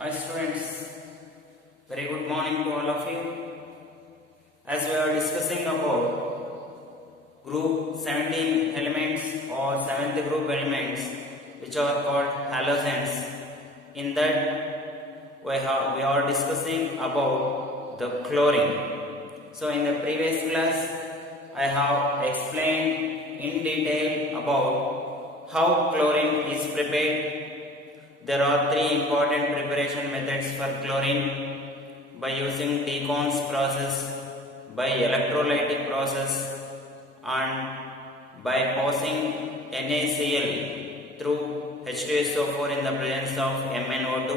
Hi students, very good morning to all of you. As we are discussing about group 17 elements or 7th group elements which are called halogens. In that we are discussing about the chlorine. So in the previous class I have explained in detail about how chlorine is prepared. There are three important preparation methods for chlorine: by using Deacon's process, by electrolytic process, and by passing NaCl through H2SO4 in the presence of MnO2.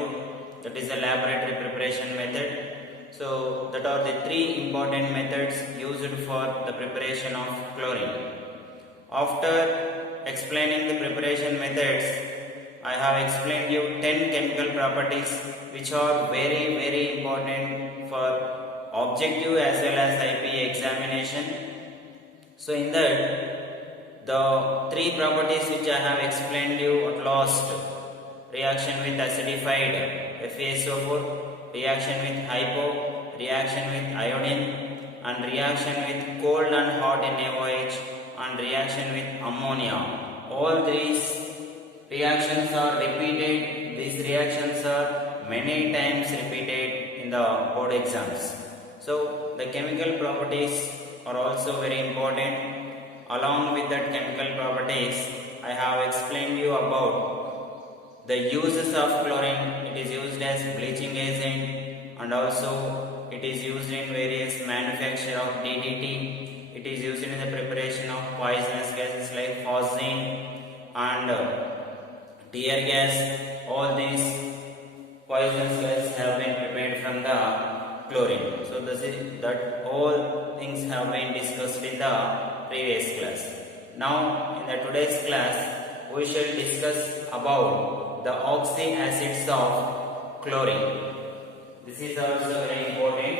That is a laboratory preparation method. So that are the three important methods used for the preparation of chlorine. After explaining the preparation methods, I have explained you 10 chemical properties which are very important for objective as well as IP examination. So in that, the three properties which I have explained you at last: reaction with acidified FeSO4, reaction with hypo, reaction with iodine, and reaction with cold and hot NaOH, and reaction with ammonia. All these reactions are repeated. These reactions are many times repeated in the board exams. So the chemical properties are also very important. Along with that chemical properties, I have explained you about the uses of chlorine. It is used as bleaching agent, and also it is used in various manufacture of DDT. It is used in the preparation of poisonous gases like phosgene and tear gas. All these poisonous gases have been prepared from the chlorine. So this is that all things have been discussed in the previous class. Now in the today's class we shall discuss about the oxy acids of chlorine. This is also very important.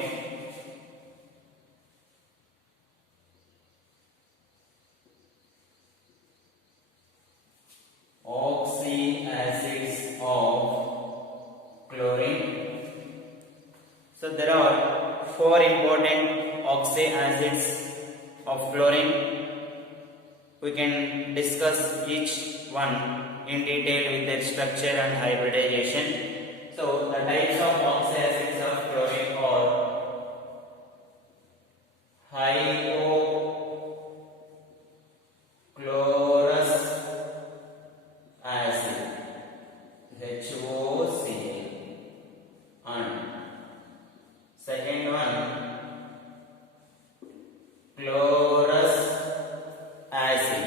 Oxy acids of chlorine. So there are four important oxy acids of chlorine. We can discuss each one in detail with their structure and hybridization. So the types of oxy acids of chlorine are hypochlorous acid HOCl, and second one chlorous acid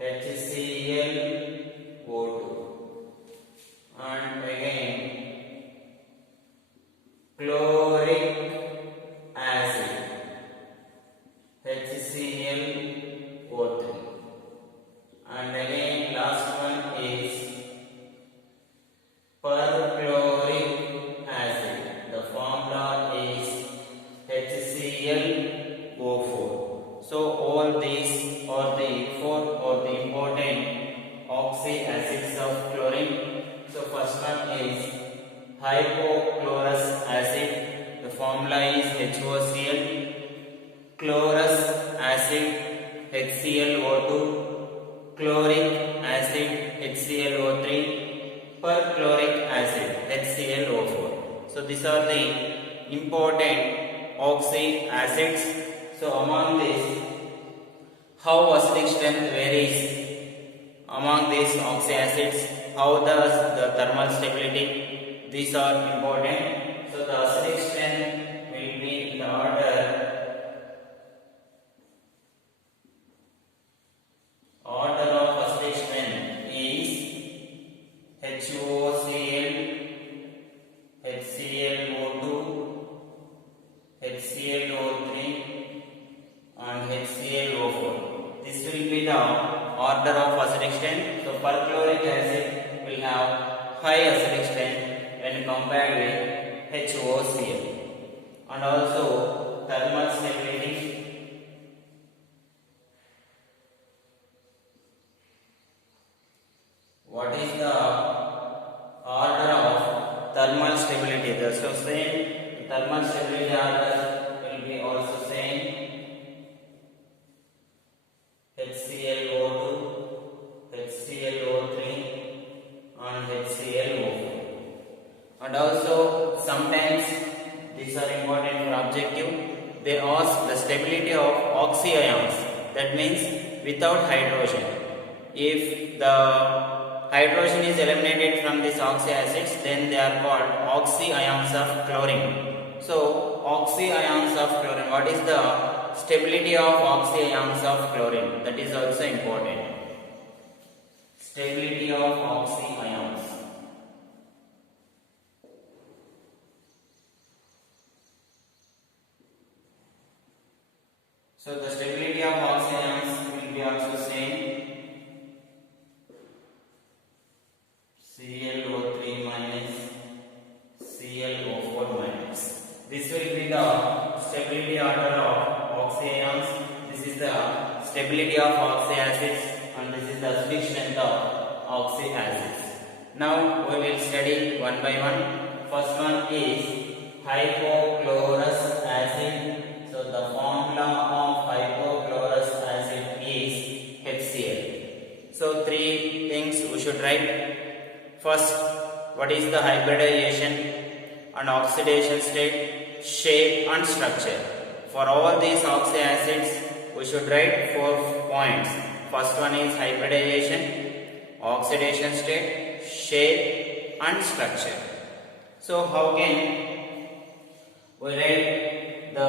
HClO2, and again chloric acid HClO3, and again last one is perchloric acid. The formula is HClO4. So all these are the four or the important oxy acids of chlorine. So first one is hypochlorous acid. The formula is HOCl. Chlorous acid HClO2. Chloric acid HClO3. Perchloric acid HClO4. So these are the important oxy acids. So among these, how acidic strength varies among these oxy acids? How does the thermal stability? These are important. So the acidic strength will be in the order of acidic strength is HOCl, HClO2, HClO3, and HClO4. This will be the order of acidic strength. So perchloric acid will have high acidic strength when compared with HOCl. And also thermal stability. What is the order oxy ions. That means without hydrogen. If the hydrogen is eliminated from these oxy acids, then they are called oxy ions of chlorine. So oxy ions of chlorine, what is the stability of oxy ions of chlorine? That is also important. Stability of oxy ions. So the stability of oxy ions will be also same. ClO3 minus ClO4 minus. This will be the stability order of oxy ions. This is the stability of oxy acids, and this is the acidic strength of oxy acids. Now we will study one by one. First one is hypochlorous acid. So the formula of hypochlorous acid is HCl. So three things we should write. First, what is the hybridization and oxidation state, shape and structure. For all these oxy acids, we should write 4 points. First one is hybridization, oxidation state, shape and structure. So how can we write the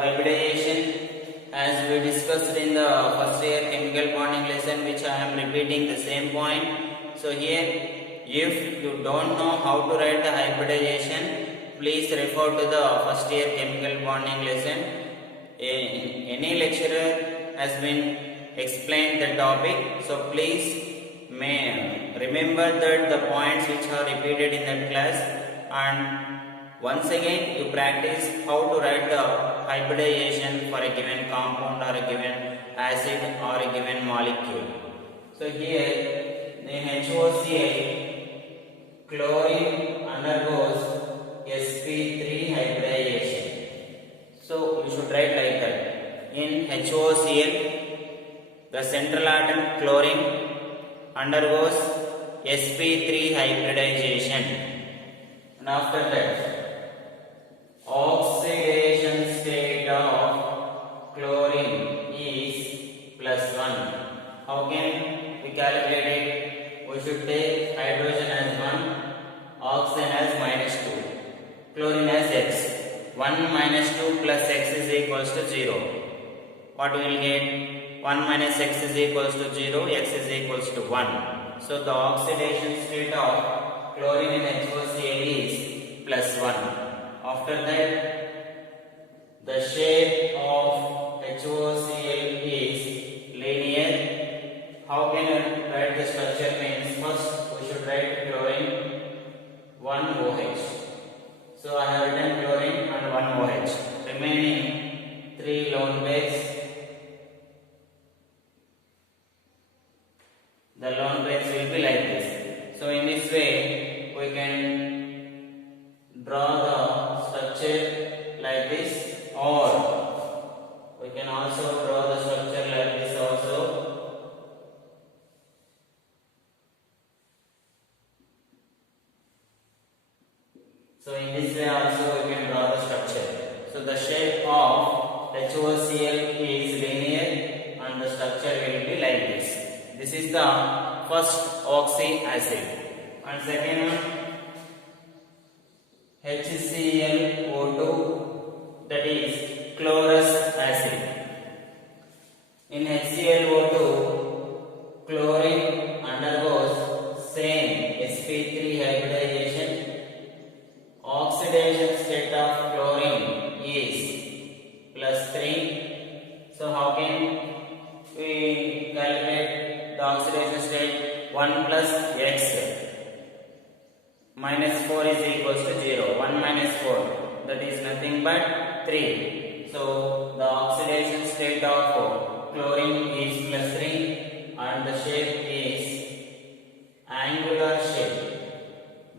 hybridization? As we discussed in the first year chemical bonding lesson, which I am repeating the same point. So here, if you don't know how to write the hybridization, please refer to the first year chemical bonding lesson. Any lecturer has been explained the topic, so please remember that the points which are repeated in that class, and once again you practice how to write the hybridization for a given compound or a given acid or a given molecule. So here in HOCl, chlorine undergoes sp3 hybridization. So you should write like that. In HOCl, the central atom chlorine undergoes sp3 hybridization, and after that, oxidation state of chlorine is +1. How can we calculate it? We should take hydrogen as 1, oxygen as -2, chlorine as x. 1 minus 2 plus x is equals to 0. What we will get? 1 minus x is equals to 0, x is equals to 1. So the oxidation state of chlorine in HOCl is +1. After that, the shape of HOCl is linear. How can I write the structure? Means first we should write chlorine 1 OH. So I have written chlorine and 1 OH. Remaining 3 lone pairs. The lone pairs will be like this. So in this way we can draw the structure like this, or we can also draw the structure like this also. So in this way also we can draw the structure. So the shape of HOCl is linear and the structure will be like this. This is the first oxy acid. And second one, HClO2, that is chlorous acid. In HClO2, chlorine undergoes same sp3 hybridization. Oxidation state of chlorine is +3. So how can we calculate the oxidation state? 1 plus x -4 is equals to 0. 1 minus 4, that is nothing but 3. So the oxidation state of chlorine is +3 and the shape is angular shape.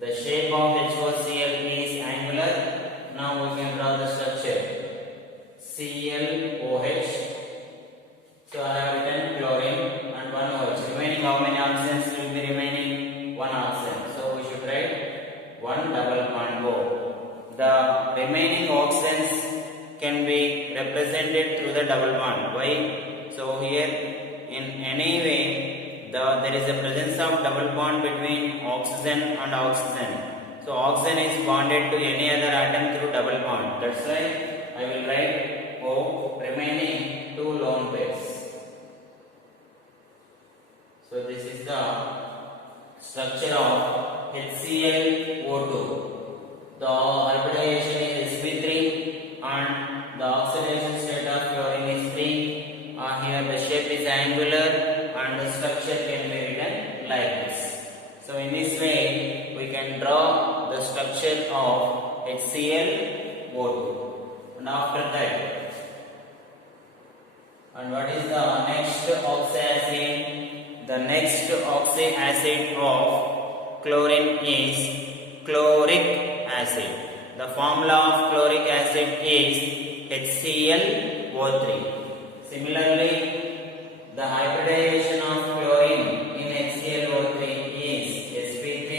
The shape of HOCl is angular. Now we can draw the structure. ClOH. So I have written chlorine and 1 OH. Remaining how many oxygens will be remaining? 1 oxygen. So we should write 1 double bond O. The remaining oxygens can be represented through the double bond. Why? So here in any way there is a presence of double bond between oxygen and oxygen. So oxygen is bonded to any other atom through double bond. That's why I will write O remaining two lone pairs. So this is the structure of HClO2. The hybridization is sp3 and the oxidation state of chlorine is 3. Here the shape is angular and the structure can be written like this. So in this way we can draw the structure of HClO2. And after that, and what is the next oxyacid? The next oxyacid of chlorine is chloric acid. The formula of chloric acid is HClO3. Similarly, the hybridization of chlorine in HClO3 is sp3.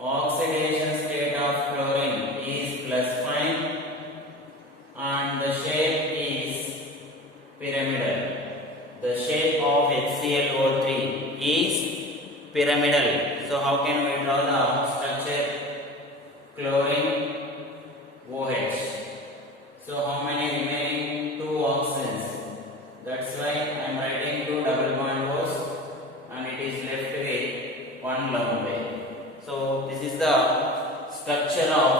Oxidation state of chlorine is +5 and the shape is pyramidal. The shape of HClO3 is pyramidal. So how can we draw the structure? Chlorine OH. So how many remaining? 2 oxygens. That's why I am writing 2 double bond O's and it is left with 1 lone pair. So this is the structure of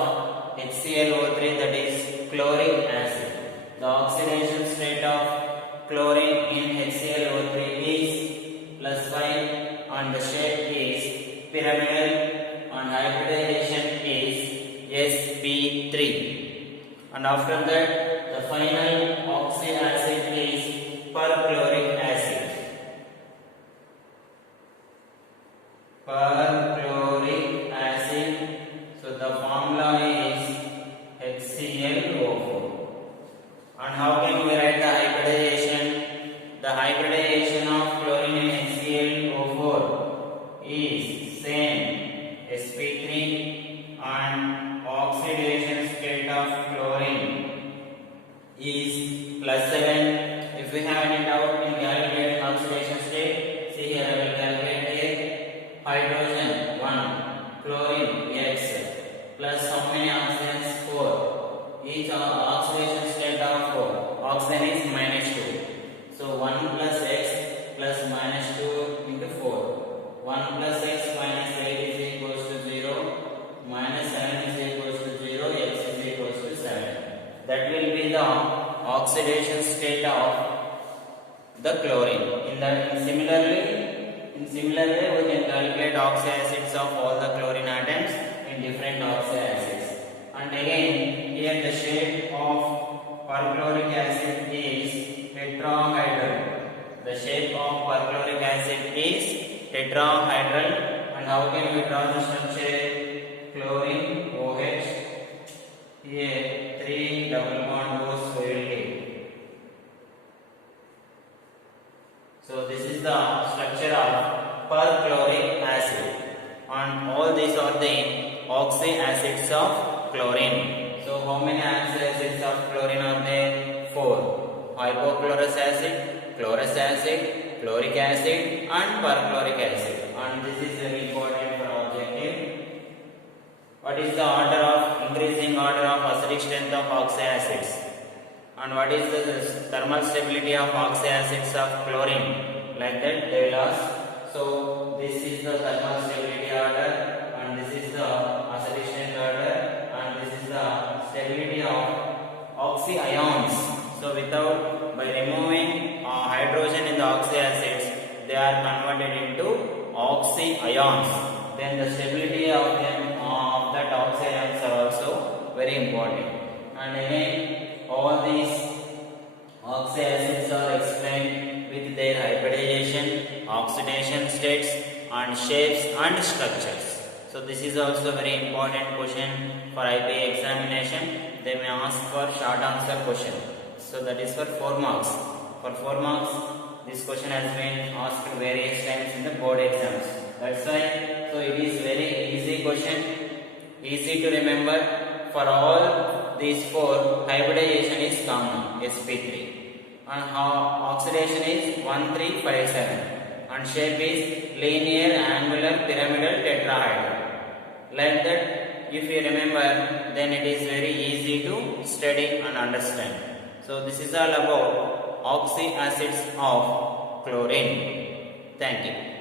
HClO3, that is chloric acid. The oxidation state of chlorine in HClO3 is +5 and the shape is pyramidal and hybridization is sp3. And after that the final oxyacid is perchloric acid. Perchloric acid. So the formula is HClO4. And how can we write the hybridization? The hybridization of chlorine in HClO4 is same sp3 and oxidation state of chlorine is +7. If we have any doubt in calculating oxidation state, see here I will calculate here. Hydrogen 1, chlorine X plus how many oxygens? 4. Each oxidation state of oxygen is -2. So 1 plus X plus -2 into 4. 1 plus X minus 8 is equals to 0. Minus 7 is equals to 0. X is equals to 7. That will be the oxidation state of the chlorine. In similar way we can calculate oxyacids of all the chlorine atoms in different oxyacids. And again here the shape of perchloric acid is tetrahedral. The shape of perchloric acid is tetrahedral. And how can we draw the structure? Chlorine OH. Here 3 double bond O's will take. So this is the structure of perchloric acid. And all these are the oxyacids of chlorine. So how many oxyacids of chlorine are there? 4. Hypochlorous acid, chlorous acid, chloric acid and perchloric acid. And this is very important for objective. What is the order of increasing order of acidic strength of oxyacids? And what is the thermal stability of oxyacids of chlorine? Like that they will ask. So this is the thermal stability order and this is the acidic strength order and this is the stability of oxyions. So by removing hydrogen in the oxyacids, they are converted into oxyions. Then the stability of them of that oxyions are also very important. And again all these oxyacids are explained with their hybridization, oxidation states and shapes and structures. So this is also very important question for IPA examination. They may ask for short answer question. So that is for 4 marks. For 4 marks, this question has been asked various times in the board exams. That's why, so it is very easy question, easy to remember. For all these four, hybridization is common, sp3. And oxidation is 1357. And shape is linear, angular, pyramidal tetrahedral. Like that, if you remember, then it is very easy to study and understand. So this is all about oxy acids of chlorine. Thank you.